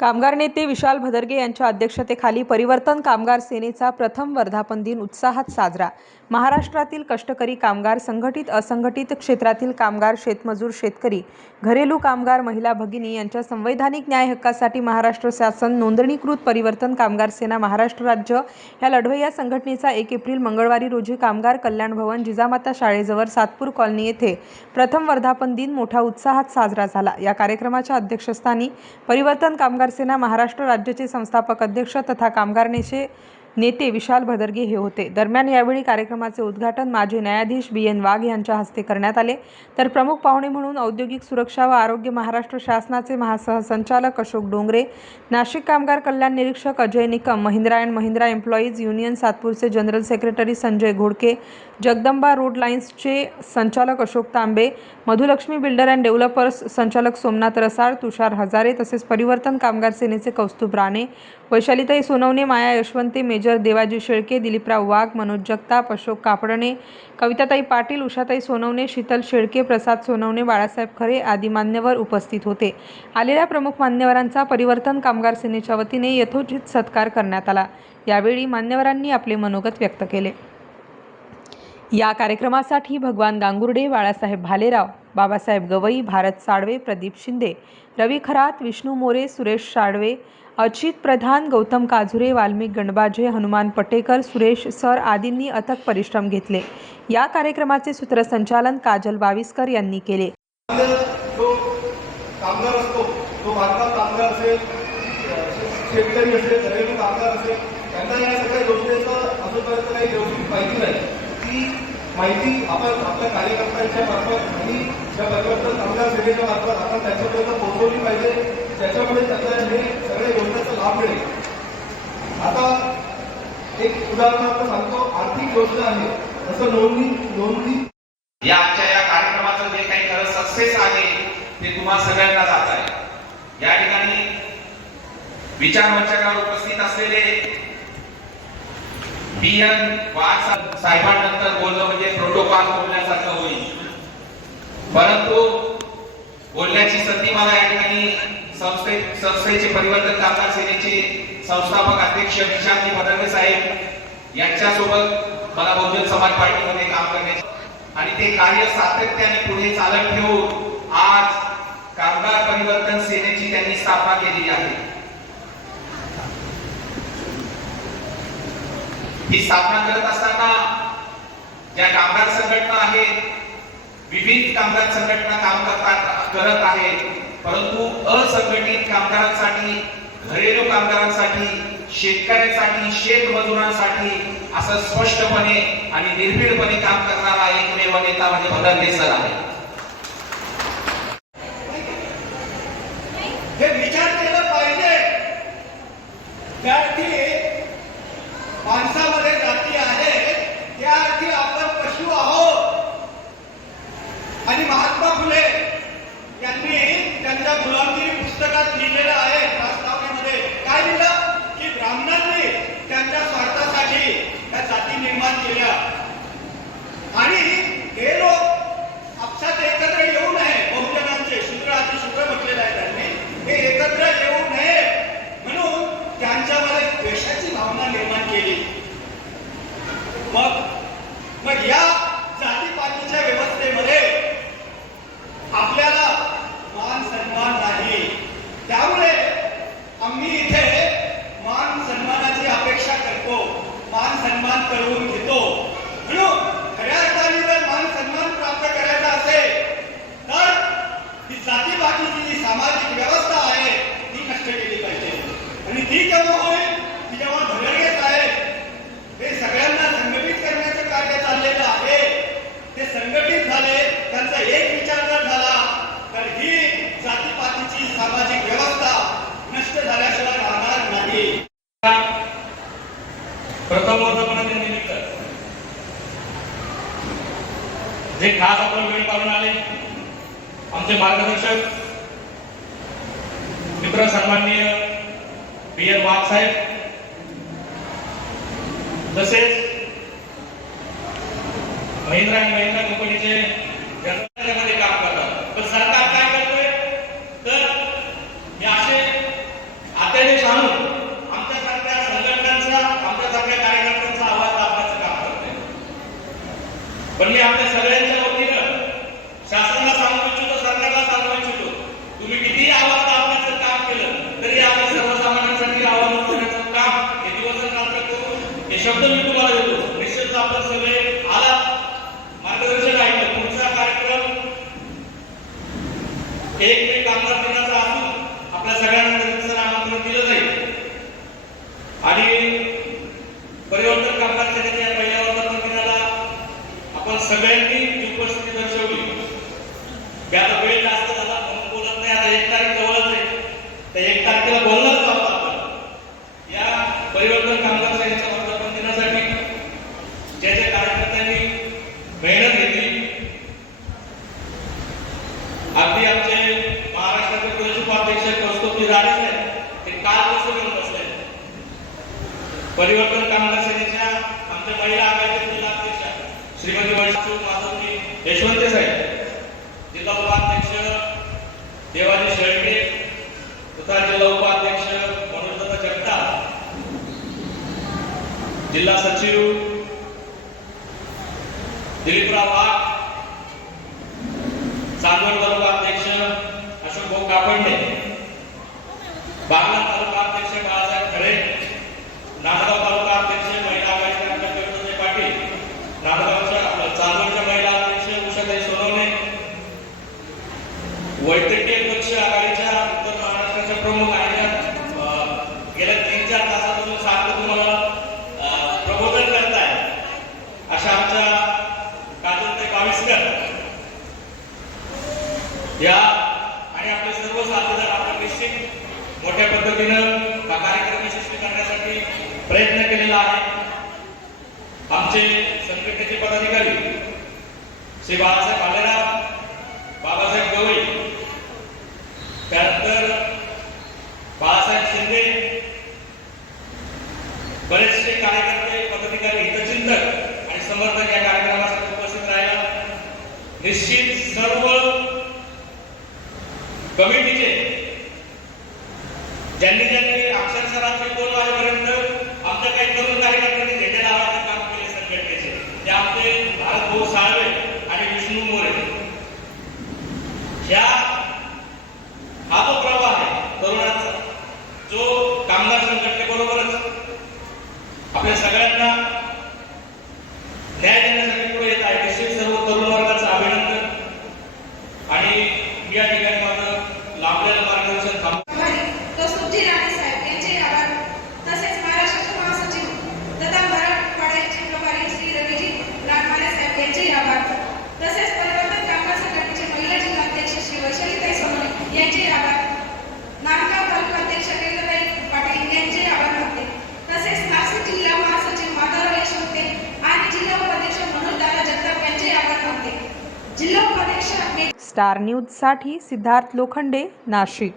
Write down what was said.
कामगार नेते विशाल भदरगे यांच्या अध्यक्षतेखाली परिवर्तन कामगार सेनेचा प्रथम वर्धापन दिन उत्साहात साजरा। महाराष्ट्रातील कष्टकरी कामगार, संघटित असंघटित क्षेत्रातील कामगार, शेतमजूर, शेतकरी, घरेलू कामगार, महिला भगिनी यांच्या संवैधानिक न्याय हक्कासाठी महाराष्ट्र शासन नोंदणीकृत परिवर्तन कामगार सेना महाराष्ट्र राज्य या लढवय्या संघटनेचा 1 एप्रिल मंगळवारी रोजी कामगार कल्याण भवन जिजामाता शाळेजवळ सातपूर कॉलनी येथे प्रथम वर्धापन दिन मोठ्या उत्साहात साजरा झाला। या कार्यक्रमाच्या अध्यक्षस्थानी परिवर्तन कामगार सेना महाराष्ट्र राज्याचे संस्थापक अध्यक्ष तथा कामगार नेते विशाल भदरगे हे होते। दरम्यान यावेळी कार्यक्रमाचे उद्घाटन माजी न्यायाधीश BN वाघ यांच्या हस्ते करण्यात आले, तर प्रमुख पाहुणे म्हणून औद्योगिक सुरक्षा व आरोग्य महाराष्ट्र शासनाचे महासहसंचालक अशोक डोंगरे, नाशिक कामगार कल्याण निरीक्षक Ajay Nikam, Mahindra and Mahindra employees union सातपूरचे general secretary Sanjay Ghodke, Jagdamba road लाईन्सचे संचालक Ashok Tambe, Madhulakshmi builder and developers संचालक सोमनाथ रसाळ, तुषार हजारे तसेच परिवर्तन कामगार सेनेचे कौस्तुभ राणे, वैशालीताई सोनवणे, माया यशवंते, मेजर देवाजी शेळके, दिलीपराव वाघ, मनोज जगताप, अशोक कापडणे, कविताताई पाटील, उषाताई सोनवणे, शीतल शेळके, प्रसाद सोनवणे, बाळासाहेब खरे आदी मान्यवर उपस्थित होते। आलेल्या प्रमुख मान्यवरांचा परिवर्तन कामगार सेनेच्या वतीने यथोचित सत्कार करण्यात आला। यावेळी मान्यवरांनी आपले मनोगत व्यक्त केले। या कार्यक्रमासाठी भगवान गांगुर्डे, बाळासाहेब भालेराव, बाबासाहेब गवई, भारत साळवे, प्रदीप शिंदे, रवी खरात, विष्णू मोरे, सुरेश साळवे, अचित प्रधान, गौतम काझुरे, वाल्मिक गणबाजे, हनुमान पटेकर, सुरेश सर आदींनी अथक परिश्रम घेतले। या कार्यक्रमाचे सूत्रसंचालन काजल बाविस्कर यांनी केले। जो कामगार असतो तो बांधकाम कामगार असेल, शेतकरी असेल, घरेलू कामगार असेल, त्यांना या सगळ्या योजनेचं अजूनपर्यंत काही व्यवस्थित माहिती नाही। ती माहिती आपण आपल्या कार्यकर्त्यांच्या मार्फत आणि त्या परिवर्तन कामगार सेनेच्या मार्फत आपण त्यांच्यापर्यंत पोहोचवली पाहिजे, त्याच्यामुळे त्यांना हे सगळ्या योजनेचा लाभ मिळेल। आता एक उदाहरणार्थ सांगतो, आर्थिक योजना आहे जसं नोंदणी या आजच्या या कार्यक्रमाचं जे काही खरं सक्सेस आहे ते तुम्हा सगळ्यांना जात आहे। या ठिकाणी विचार मंचावर उपस्थित असलेले BN वाघ साहेबांनंतर बोलणं म्हणजे प्रोटोकॉल बोलण्यासारखं होईल, परंतु बोलण्याची संधी मला या ठिकाणी संस्थेचे परिवर्तन कामगार सेनेचे संस्थापक अध्यक्ष विशाल भदरगे साहेब यांच्यासोबत मला बहुजन समाज पार्टीमध्ये काम करण्याचे आणि ते कार्य सातत्याने पुढे चालत ठेवून आज कामगार परिवर्तन सेनेची त्यांनी स्थापना केलेली आहे। ही स्थापना करत असताना ज्या कामगार संघटना आहेत, विविध कामगार संघटना काम करत आहेत, परंतु असंघटित कामगारांसाठी, घरेलू कामगारांसाठी, शेतकऱ्यांसाठी, शेतमजुरांसाठी असं स्पष्टपणे आणि निर्भीडपणे काम करणारा एकमेव नेता म्हणजे भदरगे सर आहे। हे विचार केलं पाहिजे की माणसामध्ये जाती आहे, त्या अर्थी आपण पशु आहोत। आणि महात्मा फुले यांनी त्यांच्या गुलामगिरी पुस्तकात लिहिलेलं आहे, प्रस्तावनेमध्ये काय लिहिलं की ब्राह्मणांनी त्यांच्या स्वार्थासाठी त्या जाती निर्माण केल्या आणि हे लोक आपसात एकत्र येऊ नये, बहुजनांचे शूद्र आधी शूद्र म्हटलेलं आहे त्यांनी, हे एकत्र येऊ नये म्हणून त्यांच्यामध्ये द्वेषाची भावना निर्माण केली। मग या जातीपातीच्या व्यवस्थेमध्ये आपल्याला मान सन्मान नाही, त्यामुळे आम्ही इथे मान सन्मानाची अपेक्षा करतो, मान सन्मान करून घेतो। म्हणून खऱ्या अर्थाने जर मान सन्मान प्राप्त करायचा असेल तर ही जातीपातीची जी सामाजिक व्यवस्था आहे ती नष्ट केली पाहिजे। आणि ती केव्हा होईल की जेव्हा भदरगे साहेब हे सगळ्यांना संघटित करण्याचं कार्य चाललेलं आहे, ते संघटित झाले, त्यांचा एक विचार जर झाला तर ही जातीपातीची सामाजिक व्यवस्था नष्ट झाल्याशिवाय राहणार नाही। प्रथम वर्धापनानिमित्त जे खास आपण वेळ काढून आले आमचे मार्गदर्शक मित्र सन्माननीय BN वाघ साहेब, तसेच महिंद्रा आणि महिंद्रा कंपनीचे जगामध्ये काम करतात, तर सरकार काय करतोय तर हे असे माध्यमातून दिलं जाईल आणि परिवर्तन कामगार सेनेच्या या पहिल्या वर्धापन दिनाला आपण सगळ्यांनी जी उपस्थिती दर्शवली की आता वेळ जास्त झाला म्हणून बोलत नाही. आता 1 तारीख जवळच आहे, त्या 1 तारखेला बोलणारच आहोत आपण. या परिवर्तन कामगार सेनेच्या वर्धापन दिनासाठी ज्या ज्या कार्यकर्त्यांनी मेहनत घेतली, अगदी आमचे महाराष्ट्राचे प्रदेश उपाध्यक्ष कौस्तुभ राणे साहेब ते काल कसं घेऊन बसले. परिवर्तन कामगार सेनेच्या आमच्या महिला आघाडीच्या जिल्हाध्यक्षा श्रीमती वैष्णव माधवजी यशवंत साहेब, जिल्हा उपाध्यक्ष देवाजी शेळके तथा जिल्हा उपाध्यक्ष मनोजदादा जगताप, जिल्हा सचिव दिलीपराव वाघ, चांदवड तालुका अध्यक्ष अशोक भाऊ कापंडे, बागला तालुका अध्यक्ष बाळासाहेब खरे, नांदगाव तालुका अध्यक्ष महिला आघाडीचे कार्यकर्ते पाटील, नांदगावच्या चांदवडच्या महिला अध्यक्ष उषाताई सोनवणे, वैद्यकीय पक्ष आघाडीच्या उत्तर महाराष्ट्राच्या प्रमुख आणि गेल्या 3-4 तासापासून सारखं तुम्हाला प्रबोधन करताय अशा आमच्या काजलताई बाविस्कर या आणि आपले सर्व साथीदार आपण निश्चित मोठ्या पद्धतीनं हा कार्यक्रम यशस्वी करण्यासाठी प्रयत्न केलेला आहे. आमचे संघटनेचे पदाधिकारी श्री बाळासाहेब भालेराव, बाबासाहेब गवई, त्यानंतर बाळासाहेब शिंदे, बरेचसे कार्यकर्ते, पदाधिकारी, हितचिंतक आणि समर्थक या कार्यक्रमासाठी उपस्थित राहिला. निश्चित सर्व कमिटीचे ज्यांनी अक्षरशः रात्री 2 वाजेपर्यंत आमच्या काही तरुण कार्यकर्त्यांनी झेंडे लावायचे काम केले संघटनेचे, ते आमचे भारत भाऊ साळवे आणि विष्णू मोरे. हा जो प्रवाह आहे तरुणांचा, जो कामगार संघटनेबरोबरच आपल्या सगळ्यांना न्याय देण्यासाठी पुढे येत आहे. निश्चित सर्व तरुण वर्गाचं अभिनंदन. आणि या ठिकाणी माझं लाभलेलं मार्गदर्शन थांबवतो. कौस्तुभ राणे साहेब यांचे आभार. तसेच महाराष्ट्राचे महासचिव तथा मराठवाड्याचे प्रभारी श्री रवीजी लाडमारे साहेब यांचे आभार. तसेच परिवर्तन कामगार संघटनेचे महिला जिल्हाध्यक्ष श्री वैशालीताई सोनवणे यांचे आभार. नांदगाव तालुका अध्यक्ष केंद्रताई पाटील यांचे आभार मानते. तसेच नाशिक जिल्हा महासचिव माधवराव यशवंते आणि जिल्हा उपाध्यक्ष मनोजदादा जगताप यांचे आभार मानते. जिल्हा उपाध्यक्ष स्टार न्यूजसाठी सिद्धार्थ लोखंडे, नाशिक.